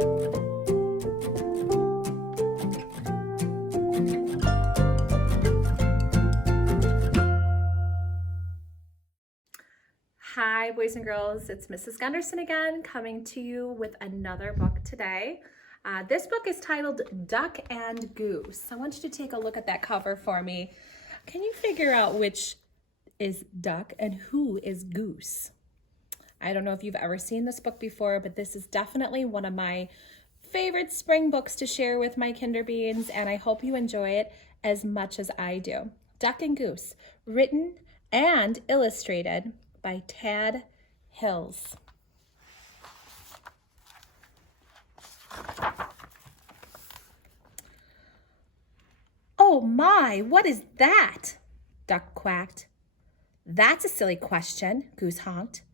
Hi, boys and girls. It's Mrs. Gunderson again, coming to you with another book today. This book is titled Duck and Goose. I want you to take a look at that cover for me. Can you figure out which is Duck and who is Goose? I don't know if you've ever seen this book before, but this is definitely one of my favorite spring books to share with my kinder beans, and I hope you enjoy it as much as I do. Duck and Goose, written and illustrated by Tad Hills. Oh my, what is that? Duck quacked. That's a silly question, Goose honked.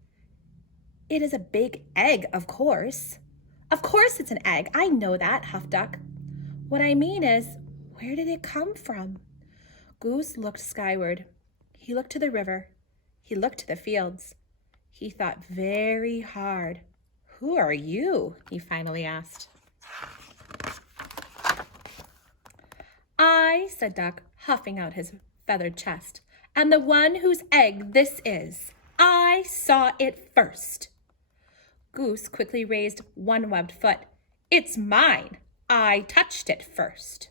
It is a big egg, of course. Of course it's an egg, I know that, huffed Duck. What I mean is, where did it come from? Goose looked skyward. He looked to the river. He looked to the fields. He thought very hard. Who are you? He finally asked. I, said Duck, huffing out his feathered chest, am the one whose egg this is. I saw it first. Goose quickly raised one webbed foot. It's mine. I touched it first.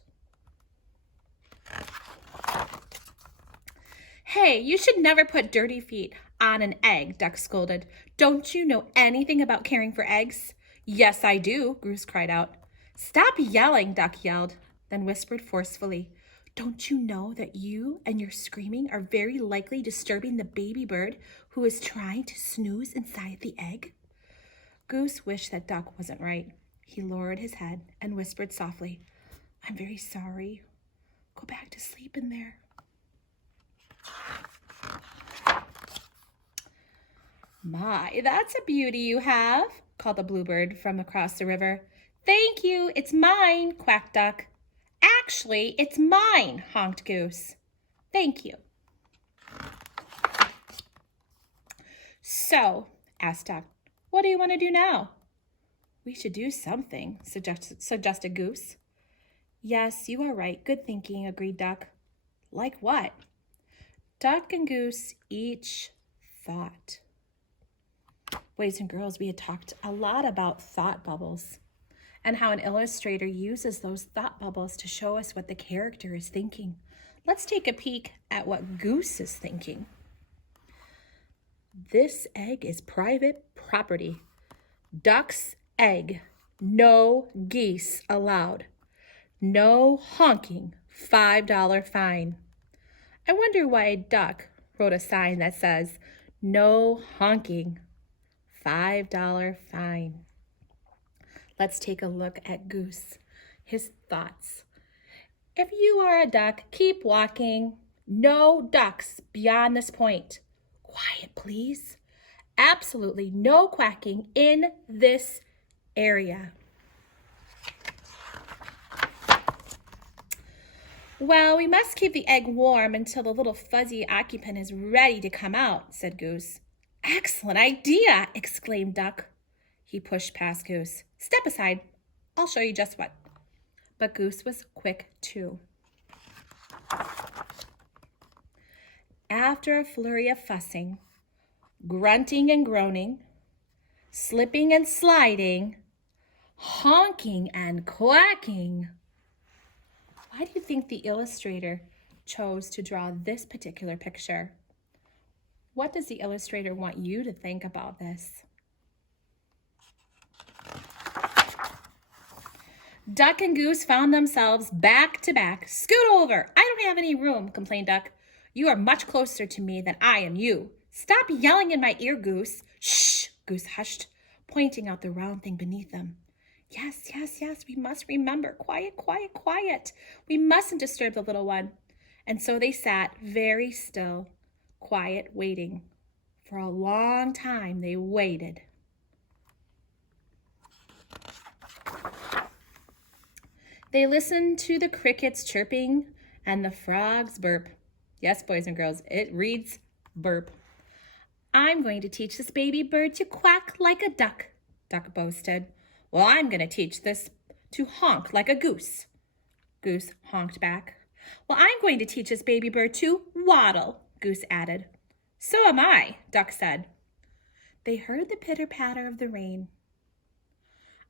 Hey, you should never put dirty feet on an egg, Duck scolded. Don't you know anything about caring for eggs? Yes, I do, Goose cried out. Stop yelling, Duck yelled, then whispered forcefully. Don't you know that you and your screaming are very likely disturbing the baby bird who is trying to snooze inside the egg? Goose wished that Duck wasn't right. He lowered his head and whispered softly, I'm very sorry. Go back to sleep in there. My, that's a beauty you have, called the bluebird from across the river. Thank you, it's mine, quacked Duck. Actually, it's mine, honked Goose. Thank you. So, asked Duck, what do you want to do now? We should do something, suggested Goose. Yes, you are right. Good thinking, agreed Duck. Like what? Duck and Goose each thought. Boys and girls, we had talked a lot about thought bubbles and how an illustrator uses those thought bubbles to show us what the character is thinking. Let's take a peek at what Goose is thinking. This egg is private property. Duck's egg. No geese allowed. No honking. $5 fine. I wonder why a duck wrote a sign that says, no honking, $5 fine. Let's take a look at Goose, his thoughts. If you are a duck, keep walking. No ducks beyond this point. Quiet, please. Absolutely no quacking in this area. Well, we must keep the egg warm until the little fuzzy occupant is ready to come out, said Goose. Excellent idea, exclaimed Duck. He pushed past Goose. Step aside. I'll show you just what. But Goose was quick too. After a flurry of fussing, grunting and groaning, slipping and sliding, honking and quacking, why do you think the illustrator chose to draw this particular picture? What does the illustrator want you to think about this? Duck and Goose found themselves back to back. Scoot over. I don't have any room, complained Duck. You are much closer to me than I am you. Stop yelling in my ear, Goose. Shh, Goose hushed, pointing out the round thing beneath them. Yes, yes, yes, we must remember. Quiet, quiet, quiet. We mustn't disturb the little one. And so they sat very still, quiet, waiting. For a long time they waited. They listened to the crickets chirping and the frogs burp. Yes, boys and girls, it reads burp. I'm going to teach this baby bird to quack like a duck, Duck boasted. Well, I'm going to teach this to honk like a goose. Goose honked back. Well, I'm going to teach this baby bird to waddle, Goose added. So am I, Duck said. They heard the pitter-patter of the rain.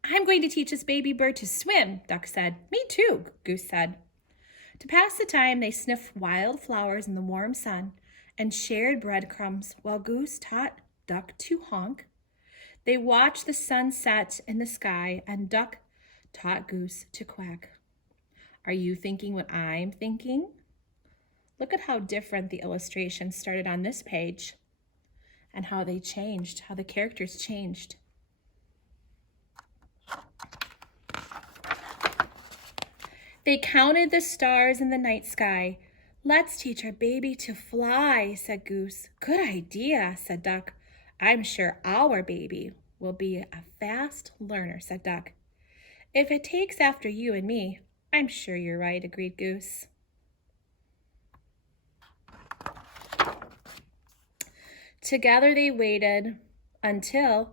I'm going to teach this baby bird to swim, Duck said. Me too, Goose said. To pass the time, they sniffed wild flowers in the warm sun and shared breadcrumbs while Goose taught Duck to honk. They watched the sun set in the sky and Duck taught Goose to quack. Are you thinking what I'm thinking? Look at how different the illustrations started on this page and how they changed, how the characters changed. They counted the stars in the night sky. Let's teach our baby to fly, said Goose. Good idea, said Duck. I'm sure our baby will be a fast learner, said Duck. If it takes after you and me, I'm sure you're right, agreed Goose. Together they waited until...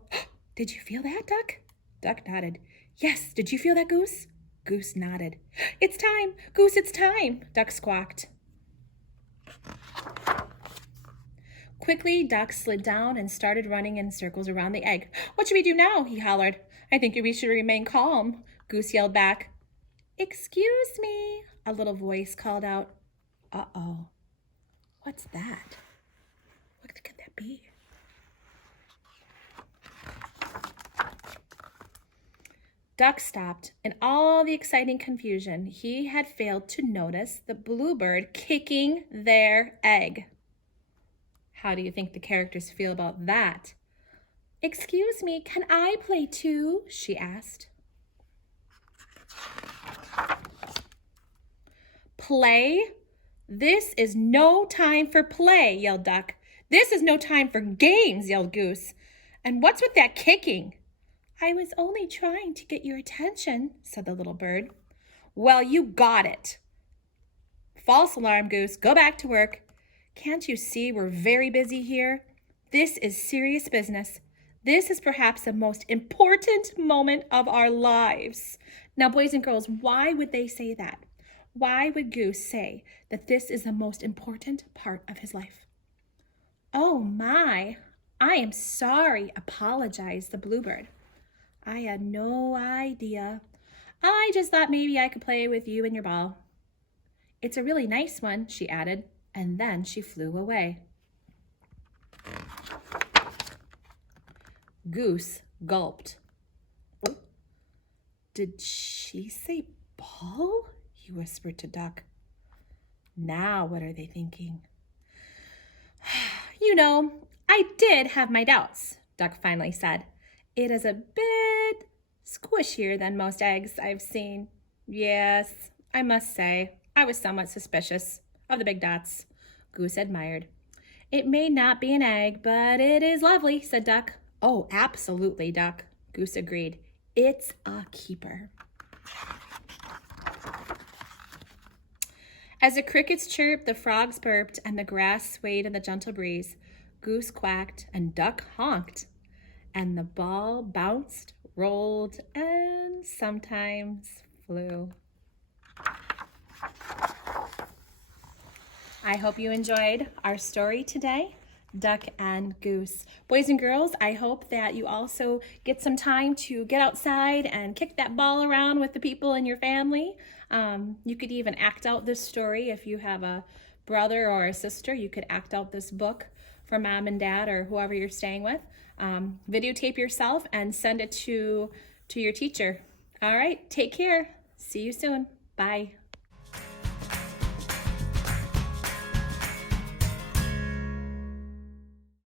Did you feel that, Duck? Duck nodded. Yes, did you feel that, Goose? Goose nodded. It's time, Goose, it's time, Duck squawked. Quickly, Duck slid down and started running in circles around the egg. What should we do now? He hollered. I think we should remain calm, Goose yelled back. Excuse me, a little voice called out. Uh-oh, what's that? What could that be? Duck stopped. In all the exciting confusion, he had failed to notice the bluebird kicking their egg. How do you think the characters feel about that? Excuse me, can I play too? She asked. Play? This is no time for play, yelled Duck. This is no time for games, yelled Goose. And what's with that kicking? I was only trying to get your attention, said the little bird. Well, you got it. False alarm, Goose. Go back to work. Can't you see we're very busy here? This is serious business. This is perhaps the most important moment of our lives. Now, boys and girls, why would they say that? Why would Goose say that this is the most important part of his life? Oh my, I am sorry, apologized the bluebird. I had no idea. I just thought maybe I could play with you and your ball. It's a really nice one, she added, and then she flew away. Goose gulped. Did she say ball? He whispered to Duck. Now what are they thinking? You know, I did have my doubts, Duck finally said. It is a bit squishier than most eggs I've seen. Yes, I must say, I was somewhat suspicious of the big dots, Goose admired. It may not be an egg, but it is lovely, said Duck. Oh, absolutely, Duck, Goose agreed. It's a keeper. As the crickets chirped, the frogs burped, and the grass swayed in the gentle breeze, Goose quacked and Duck honked, and the ball bounced, rolled, and sometimes flew. I hope you enjoyed our story today, Duck and Goose. Boys and girls, I hope that you also get some time to get outside and kick that ball around with the people in your family. You could even act out this story if you have a brother or a sister. You could act out this book for mom and dad or whoever you're staying with. Videotape yourself and send it to your teacher. All right, take care. See you soon. Bye.